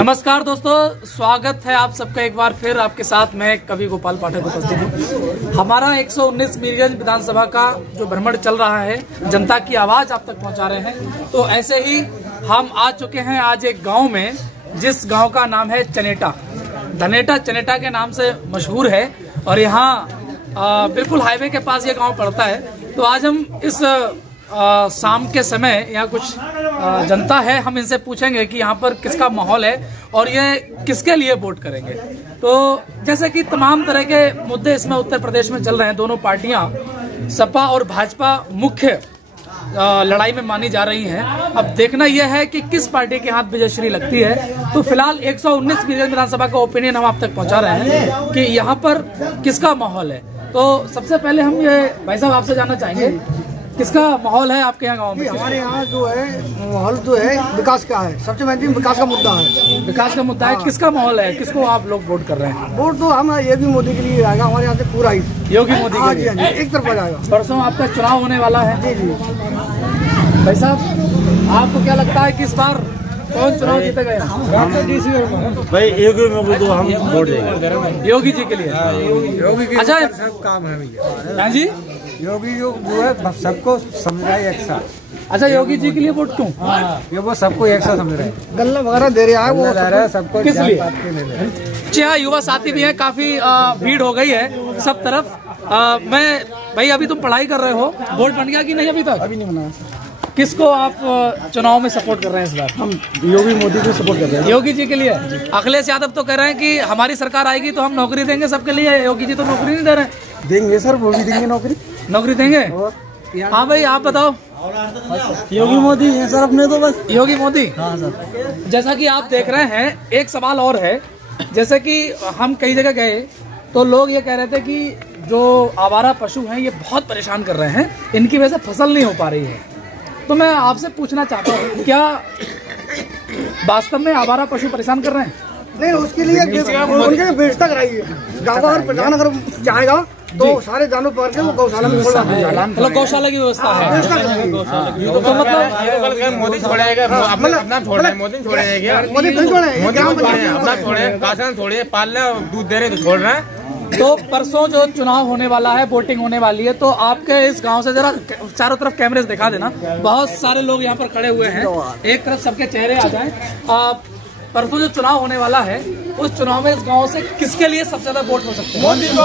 नमस्कार दोस्तों, स्वागत है आप सबका एक बार फिर। आपके साथ मैं कवि गोपाल पाठक उपस्थित हूँ। हमारा 119 मीरगंज विधानसभा का जो भ्रमण चल रहा है, जनता की आवाज आप तक पहुँचा रहे हैं। तो ऐसे ही हम आ चुके हैं आज एक गांव में, जिस गांव का नाम है चनेटा। धनेटा चनेटा के नाम से मशहूर है और यहाँ बिल्कुल हाईवे के पास ये गांव पड़ता है। तो आज हम इस शाम के समय यहाँ कुछ जनता है, हम इनसे पूछेंगे कि यहाँ पर किसका माहौल है और ये किसके लिए वोट करेंगे। तो जैसे कि तमाम तरह के मुद्दे इसमें उत्तर प्रदेश में चल रहे हैं। दोनों पार्टियां सपा और भाजपा मुख्य लड़ाई में मानी जा रही हैं। अब देखना यह है कि किस पार्टी के हाथ विजयश्री लगती है। तो फिलहाल 119 विधानसभा का ओपिनियन हम आप तक पहुंचा रहे हैं कि यहाँ पर किसका माहौल है। तो सबसे पहले हम ये भाई साहब आपसे जानना चाहेंगे, किसका माहौल है आपके यहाँ गांव में? हमारे यहाँ जो है माहौल जो है विकास का है, सबसे महत्वपूर्ण विकास का मुद्दा है। विकास का मुद्दा है। किसका माहौल है, किसको आप लोग वोट कर रहे हैं? वोट तो हम योगी मोदी के लिए आएगा, हमारे यहाँ से पूरा ही योगी मोदी के लिए एक तरफ जाएगा। परसों आपका चुनाव होने वाला है। जी जी भाई साहब, आपको क्या लगता है किस बार कौन चुनाव जीतेगा? भाई योगी में तो हम वोट देंगे योगी जी के लिए। योगी अच्छा सब काम है भैया। हाँ जी, योगी जो है सबको समझाए एक साथ। अच्छा योगी जी के लिए वोट क्यों? ये वो सबको एक साथ समझ रहे हैं, गल्ला वगैरह दे रहा है, वो दे रहा है सबको। किस लिए? जी हाँ, युवा साथी भी है, काफी भीड़ हो गई है सब तरफ। मैं भाई, अभी तुम पढ़ाई कर रहे हो, वोट बन गया कि नहीं अभी तक? अभी नहीं बना। किसको आप चुनाव में सपोर्ट कर रहे हैं इस बार? हम योगी मोदी को सपोर्ट कर रहे हैं। योगी जी के लिए। अखिलेश यादव तो कह रहे हैं कि हमारी सरकार आएगी तो हम नौकरी देंगे सबके लिए। योगी जी तो नौकरी नहीं दे रहे हैं। देंगे सर, वो भी देंगे नौकरी देंगे। हाँ भाई, आप बताओ। योगी मोदी है सर अपने तो बस। योगी मोदी। हाँ सर। जैसा कि आप देख रहे हैं, एक सवाल और है। जैसे कि हम कई जगह गए तो लोग ये कह रहे थे कि जो आवारा पशु हैं ये बहुत परेशान कर रहे हैं, इनकी वजह से फसल नहीं हो पा रही है। तो मैं आपसे पूछना चाहता हूँ, क्या वास्तव में आवारा पशु परेशान कर रहे हैं? नहीं, उसके लिए उनके व्यवस्था कराइए। गाँव और प्रधान अगर चाहेगा तो सारे जानवर पकड़ के वो गौशाला में छोड़ देंगे। मतलब गौशाला की व्यवस्था है। तो मतलब मोदी छोड़ेगा, अपना छोड़े, मोदी छोड़ेगा, मोदी नहीं छोड़े, अपना छोड़े, कासन छोड़े, पालना दूध दे रहे तो छोड़ रहे हैं। तो परसों जो चुनाव होने वाला है, वोटिंग होने वाली है, तो आपके इस गांव से जरा चारों तरफ कैमरे दिखा देना। बहुत सारे लोग यहाँ पर खड़े हुए हैं, एक तरफ सबके चेहरे आ जाएं। परसों जो चुनाव होने वाला है, उस चुनाव में इस गांव से किसके लिए सबसे ज्यादा वोट हो सकते हैं? मोदी को।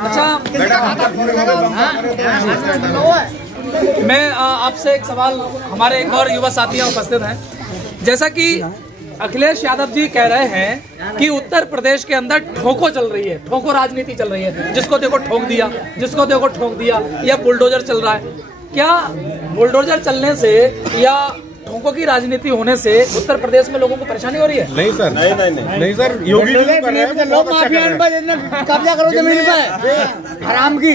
अच्छा, मैं आपसे एक सवाल, हमारे एक और युवा साथी उपस्थित हैं। जैसा कि अखिलेश यादव जी कह रहे हैं कि उत्तर प्रदेश के अंदर ठोको चल रही है, ठोको राजनीति चल रही है, जिसको देखो ठोक दिया, जिसको देखो ठोक दिया, या बुलडोजर चल रहा है। क्या बुलडोजर चलने से या ठोकों की राजनीति होने से उत्तर प्रदेश में लोगों को परेशानी हो रही है? नहीं सर, नहीं सर, योगी जी कर रहे हैं, बहुत अच्छा कर रहे हैं। कब्जा करो जमीन पे, हराम की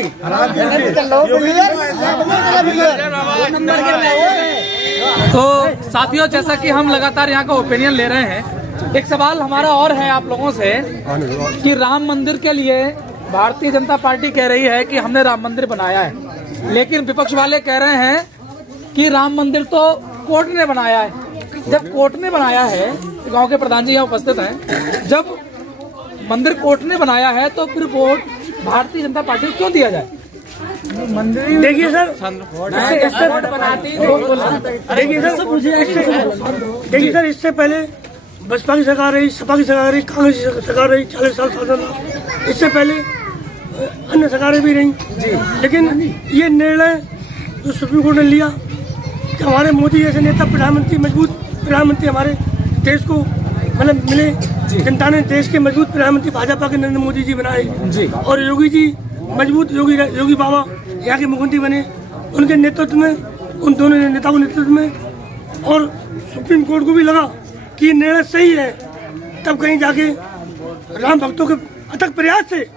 तो साथियों, जैसा कि हम लगातार यहाँ का ओपिनियन ले रहे हैं, एक सवाल हमारा और है आप लोगों से कि राम मंदिर के लिए भारतीय जनता पार्टी कह रही है कि हमने राम मंदिर बनाया है, लेकिन विपक्ष वाले कह रहे हैं कि राम मंदिर तो कोर्ट ने बनाया है। जब कोर्ट ने बनाया है, गांव के प्रधान जी यहाँ उपस्थित हैं, जब मंदिर कोर्ट ने बनाया है तो फिर वोट भारतीय जनता पार्टी को क्यों दिया जाए? मंदिर देखिए सर, देखिए सर, इससे पहले बसपा की सरकार रही, सपा की सरकार रही, कांग्रेस की सरकार रही, 40 साल शासन। इससे पहले अन्य सरकारें भी रही जी। लेकिन ये निर्णय जो सुप्रीम कोर्ट ने लिया कि हमारे मोदी जैसे नेता, प्रधानमंत्री, मजबूत प्रधानमंत्री हमारे देश को मतलब मिले, जनता ने देश के मजबूत प्रधानमंत्री भाजपा के नरेंद्र मोदी जी बनाए जी, और योगी जी मजबूत योगी बाबा यहाँ के मुख्यमंत्री बने। उनके नेतृत्व में, उन दोनों नेताओं के नेतृत्व में, और सुप्रीम कोर्ट को भी लगा कि ये निर्णय सही है, तब कहीं जाके राम भक्तों के अथक प्रयास से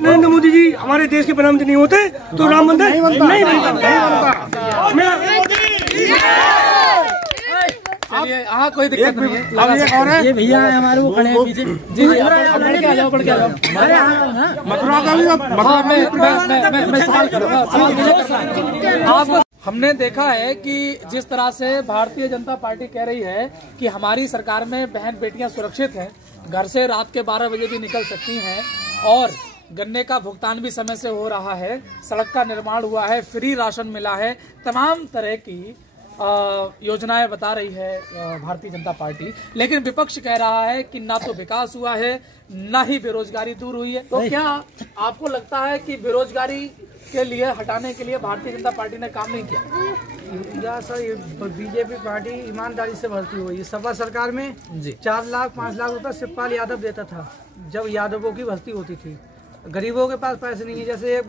नरेंद्र मोदी जी हमारे देश के प्रधानमंत्री नहीं होते तो राम मंदिर नहीं चलिए, हाँ कोई दिक्कत नहीं है। ये भैया है हमारे, वो खड़े हैं पीछे। जी जी, पढ़ के आ जाओ, पढ़ के आ जाओ। मथुरा का भी मैं सवाल करूँगा, सवाल आपको हमने देखा है कि जिस तरह से भारतीय जनता पार्टी कह रही है कि हमारी सरकार में बहन बेटियां सुरक्षित हैं, घर से रात के 12 बजे भी निकल सकती हैं और गन्ने का भुगतान भी समय से हो रहा है, सड़क का निर्माण हुआ है, फ्री राशन मिला है, तमाम तरह की योजनाएं बता रही है भारतीय जनता पार्टी। लेकिन विपक्ष कह रहा है कि ना तो विकास हुआ है, ना ही बेरोजगारी दूर हुई है। तो क्या आपको लगता है कि बेरोजगारी के लिए हटाने के लिए भारतीय जनता पार्टी ने काम नहीं किया? या सर, बीजेपी पार्टी ईमानदारी से भर्ती हुई है। सपा सरकार में जी 4 लाख 5 लाख रुपए शिवपाल यादव देता था जब यादवों की भर्ती होती थी। गरीबों के पास पैसे नहीं है। जैसे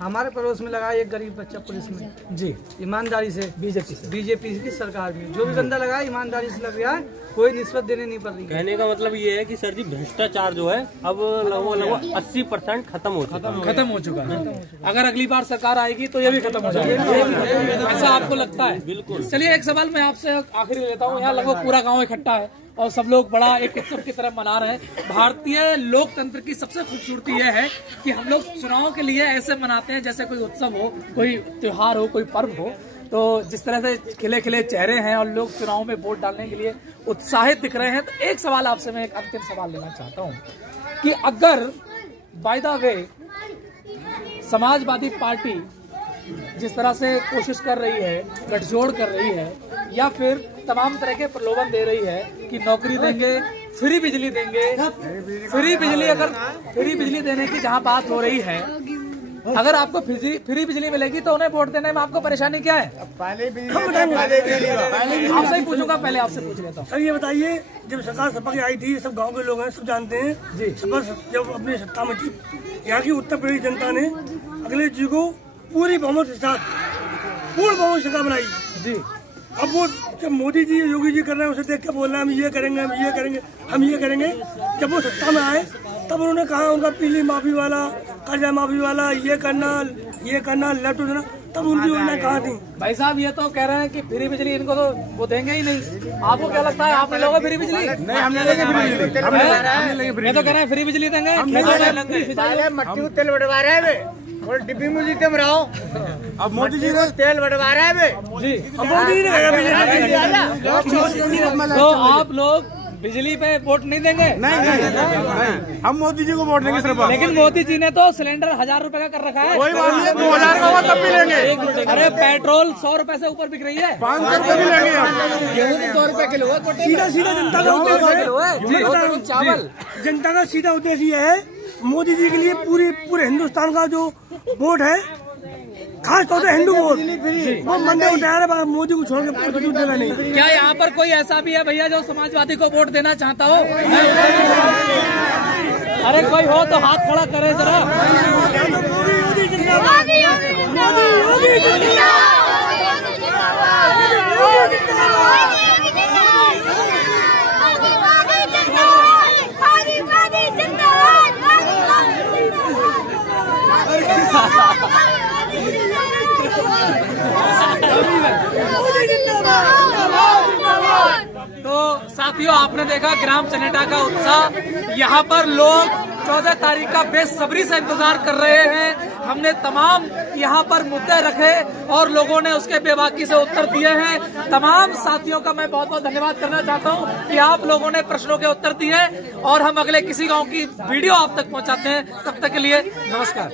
हमारे पड़ोस में लगा एक गरीब बच्चा पुलिस में जी, ईमानदारी से बीजेपी की सरकार में जो भी बंदा लगा ईमानदारी से लग गया, कोई निस्बत देने नहीं पड़ रही। कहने का मतलब ये है कि सर जी भ्रष्टाचार जो है अब लगभग 80% खत्म हो चुका है। अगर अगली बार सरकार आएगी तो ये भी खत्म हो जाएगा, ऐसा आपको लगता है? बिल्कुल। चलिए एक सवाल मैं आपसे आखिरी लेता हूँ। यहाँ लगभग पूरा गाँव इकट्ठा है और सब लोग बड़ा एक उत्सव की तरह मना रहे हैं। भारतीय लोकतंत्र की सबसे खूबसूरती यह है कि हम लोग चुनाव के लिए ऐसे मनाते हैं जैसे कोई उत्सव हो, कोई त्योहार हो, कोई पर्व हो। तो जिस तरह से खिले खिले चेहरे हैं और लोग चुनाव में वोट डालने के लिए उत्साहित दिख रहे हैं, तो एक सवाल आपसे मैं एक अंतिम सवाल लेना चाहता हूँ कि अगर by the way Samajwadi party जिस तरह से कोशिश कर रही है, गठजोड़ कर रही है, या फिर तमाम तरह के प्रलोभन दे रही है कि नौकरी देंगे, फ्री बिजली देंगे, फ्री बिजली देने की जहां बात हो रही है, अगर आपको फ्री बिजली मिलेगी तो उन्हें वोट देने में आपको परेशानी क्या है? आपसे ही पूछूंगा, पहले आपसे पूछ लेता हूँ। सर ये बताइए, जब सरकार सपा की आई थी, सब गांव के लोग हैं, सब जानते हैं जी, सपा जब अपनी सत्ता में थी, यहाँ की उत्तर प्रदेश जनता ने अखिलेश जी को पूरी बहुमत के साथ पूर्ण बहुमत सरकार बनाई जी। अब वो जब मोदी जी योगी जी कर रहे हैं, उसे देख के बोल रहे हैं हम ये करेंगे, हम ये करेंगे, हम ये करेंगे। जब वो सत्ता में आए तब उन्होंने कहा उनका पीली माफी वाला, कर्जा माफी वाला, ये करना लेफ्ट देना, तब उनकी योजना कहाँ थी? भाई साहब ये तो कह रहे हैं कि फ्री बिजली इनको तो वो देंगे ही नहीं। आपको क्या लगता है, आपने लोगों फ्री बिजली? नहीं, हमने लेंगे फ्री बिजली। ये तो कह रहे हैं फ्री बिजली देंगे। मट्टी को तेल बढ़वा रहे हैं और डिब्बी में जीते में रहो। अब मोदी जी को तेल बढ़वा रहे हैं जी। मोदी ने तो आप लोग बिजली पे वोट नहीं देंगे? नहीं, हम मोदी जी को वोट देंगे सिर्फ। लेकिन मोदी जी ने तो सिलेंडर 1000 रुपए का कर रखा है। कोई बात नहीं, 2000 का तब भी लेंगे। अरे पेट्रोल 100 रुपए से ऊपर बिक रही है, 500 रुपए भी लेंगे। गेहूँ 2 रुपए किलो है, सीधा जनता का उद्देश्य चावल, जनता का सीधा उद्देश्य ये है, मोदी जी के लिए पूरे हिंदुस्तान का जो वोट है, खास तौर से हिंदू वोट, वो मंदिर उठाया है, मोदी को छोड़ के कुछ देना नहीं। क्या यहाँ पर कोई ऐसा भी है भैया जो समाजवादी को वोट देना चाहता हो? अरे कोई हो तो हाथ खड़ा करे जरा। तो साथियों, आपने देखा ग्राम चनेटा का उत्साह। यहाँ पर लोग 14 तारीख का बेसब्री से इंतजार कर रहे हैं। हमने तमाम यहाँ पर मुद्दे रखे और लोगों ने उसके बेबाकी से उत्तर दिए हैं। तमाम साथियों का मैं बहुत बहुत धन्यवाद करना चाहता हूँ कि आप लोगों ने प्रश्नों के उत्तर दिए और हम अगले किसी गांव की वीडियो आप तक पहुँचाते हैं। तब तक के लिए नमस्कार।